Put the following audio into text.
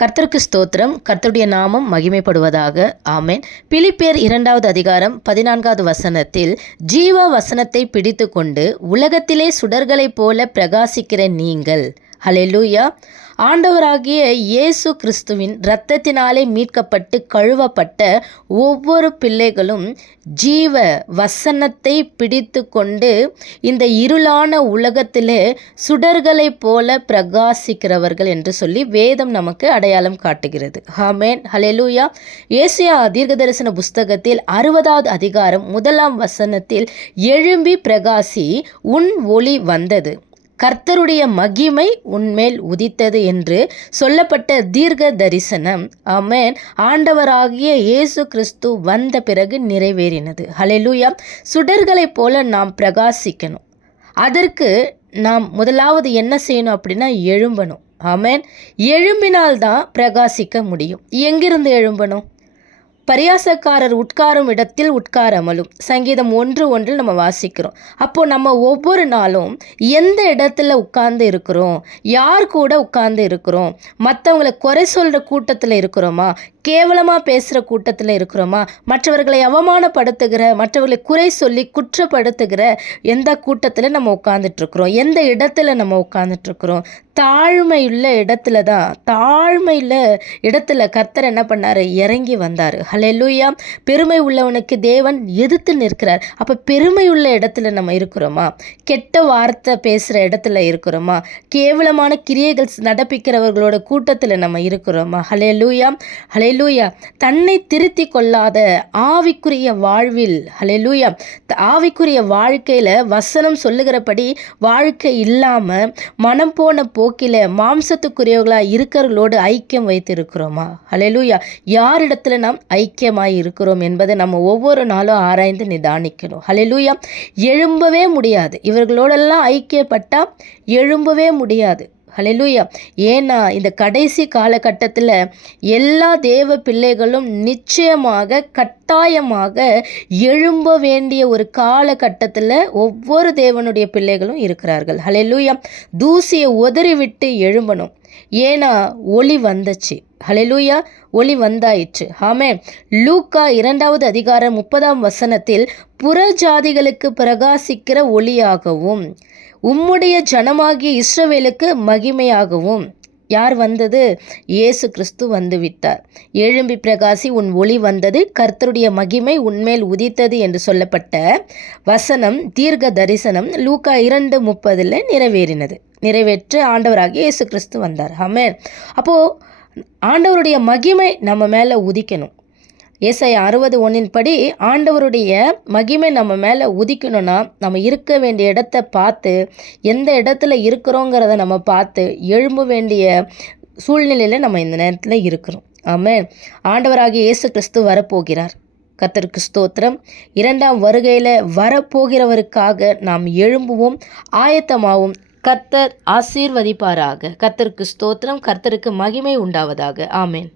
கர்த்தருக்கு ஸ்தோத்திரம். கர்த்தருடைய நாமம் மகிமைப்படுவதாக. ஆமென். பிலிப்பியர் 2வது அதிகாரம் 14வது வசனத்தில், ஜீவ வசனத்தை பிடித்து கொண்டு உலகத்திலே சுடர்களைப் போல பிரகாசிக்கிற நீங்கள். ஹல்லேலூயா. ஆண்டவராகிய இயேசு கிறிஸ்துவின் இரத்தத்தினாலே மீட்கப்பட்டு கழுவப்பட்ட ஒவ்வொரு பிள்ளைகளும் ஜீவ வசனத்தை பிடித்து கொண்டு இந்த இருளான உலகத்திலே சுடர்களைப் போல பிரகாசிக்கிறவர்கள் என்று சொல்லி வேதம் நமக்கு அடையாளம் காட்டுகிறது. ஆமென். ஹல்லேலூயா. ஏசாயா தீர்க்கதரிசன புஸ்தகத்தில் 60வது அதிகாரம் 1ஆம் வசனத்தில், எழும்பி பிரகாசி, உன் ஒளி வந்தது, கர்த்தருடைய மகிமை உன்மேல் உதித்தது என்று சொல்லப்பட்ட தீர்க்க தரிசனம், ஆமென், ஆண்டவராகிய இயேசு கிறிஸ்து வந்த பிறகு நிறைவேறினது. ஹல்லேலூயா. சுடர்களைப் போல நாம் பிரகாசிக்கணும். அதற்கு நாம் முதலாவது என்ன செய்யணும் அப்படின்னா எழும்பணும். ஆமென். எழும்பினால்தான் பிரகாசிக்க முடியும். எங்கிருந்து எழும்பணும்? பரியாசக்காரர் உட்காரும் இடத்தில் உட்காராமலும், சங்கீதம் 1:1 நம்ம வாசிக்கிறோம். அப்போது நம்ம ஒவ்வொரு நாளும் எந்த இடத்துல உட்கார்ந்து இருக்கிறோம், யார் கூட உட்கார்ந்து இருக்கிறோம், மற்றவங்களை குறை சொல்கிற கூட்டத்தில் இருக்கிறோமா, கேவலமாக பேசுகிற கூட்டத்தில் இருக்கிறோமா, மற்றவர்களை அவமானப்படுத்துகிற, மற்றவர்களை குறை சொல்லி குற்றப்படுத்துகிற எந்த கூட்டத்தில் நம்ம உட்கார்ந்துட்டுருக்குறோம், எந்த இடத்துல நம்ம உட்கார்ந்துட்டுருக்குறோம்? தாழ்மையுள்ள இடத்துல தான், தாழ்மையுள்ள இடத்துல கர்த்தர் என்ன பண்ணார்? இறங்கி வந்தார். ஹல்லேலூயா. பெருமை உள்ளவனுக்கு தேவன் எதிர்த்து நிற்கிறார். அப்போ பெருமை உள்ள இடத்துல நம்ம இருக்கிறோமா? கெட்ட வார்த்தை பேசுகிற இடத்துல இருக்கிறோமா? கேவலமான கிரியைகள் நடப்பிக்கிறவர்களோட கூட்டத்தில் நம்ம இருக்கிறோமா? ஹல்லேலூயா. ஹல்லேலூயா. தன்னை திருத்தி கொள்ளாத ஆவிக்குரிய வாழ்வில், ஹல்லேலூயா, ஆவிக்குரிய வாழ்க்கையில் வசனம் சொல்லுகிறபடி வாழ்க்கை இல்லாமல் மனம் போன போக்கில் மாம்சத்துக்குரியவர்களாக இருக்கிறவர்களோடு ஐக்கியம் வைத்து இருக்கிறோமா? ஹல்லேலூயா. யாரிடத்துல நாம் ஐக்கியமாய் இருக்கிறோம் என்பதை நம்ம ஒவ்வொரு நாளும் ஆராய்ந்து நிதானிக்கணும். ஹல்லேலூயா. எழும்பவே முடியாது. இவர்களோடெல்லாம் ஐக்கியப்பட்டால் எழும்பவே முடியாது. ஹல்லேலூயா. ஏன்னா இந்த கடைசி காலகட்டத்தில் எல்லா தேவ பிள்ளைகளும் நிச்சயமாக கட்டாயமாக எழும்ப வேண்டிய ஒரு காலகட்டத்தில் ஒவ்வொரு தேவனுடைய பிள்ளைகளும் இருக்கிறார்கள். ஹல்லேலூயா. தூசியை உதறிவிட்டு எழும்பணும். ஏன்னா ஒளி வந்துச்சு. ஹல்லேலூயா. ஒளி வந்தாயிற்று. ஆமென். லூக்கா 2வது அதிகாரம் 30ஆம் வசனத்தில், புறஜாதிகளுக்கு பிரகாசிக்கிற ஒளியாகவும் உம்முடைய ஜனமாகிய இஸ்ரவேலுக்கு மகிமையாகவும். யார் வந்தது? இயேசு கிறிஸ்து வந்து விட்டார். எழும்பி பிரகாசி, உன் ஒளி வந்தது, கர்த்தருடைய மகிமை உன்மேல் உதித்தது என்று சொல்லப்பட்ட வசனம், தீர்க்க தரிசனம் லூக்கா 2:30 நிறைவேறினது. நிறைவேற்று ஆண்டவராகிய இயேசு கிறிஸ்து வந்தார். ஆமென். அப்போது ஆண்டவருடைய மகிமை நம்ம மேலே உதிக்கணும். ஏசாயா 60:1 படி ஆண்டவருடைய மகிமை நம்ம மேலே உதிக்கணும்னா நம்ம இருக்க வேண்டிய இடத்த பார்த்து, எந்த இடத்துல இருக்கிறோங்கிறத நம்ம பார்த்து எழும்ப வேண்டிய சூழ்நிலையில் நம்ம இந்த நேரத்தில் இருக்கிறோம். ஆமென். ஆண்டவராகிய இயேசு கிறிஸ்து வரப்போகிறார். கர்த்தருக்கு ஸ்தோத்திரம். 2ஆம் வருகையில் வரப்போகிறவருக்காக நாம் எழும்புவோம், ஆயத்தமாகவும். கர்த்தர் ஆசீர்வதிப்பாராக. கர்த்தருக்கு ஸ்தோத்திரம். கர்த்தருக்கு மகிமை உண்டாவதாக. ஆமென்.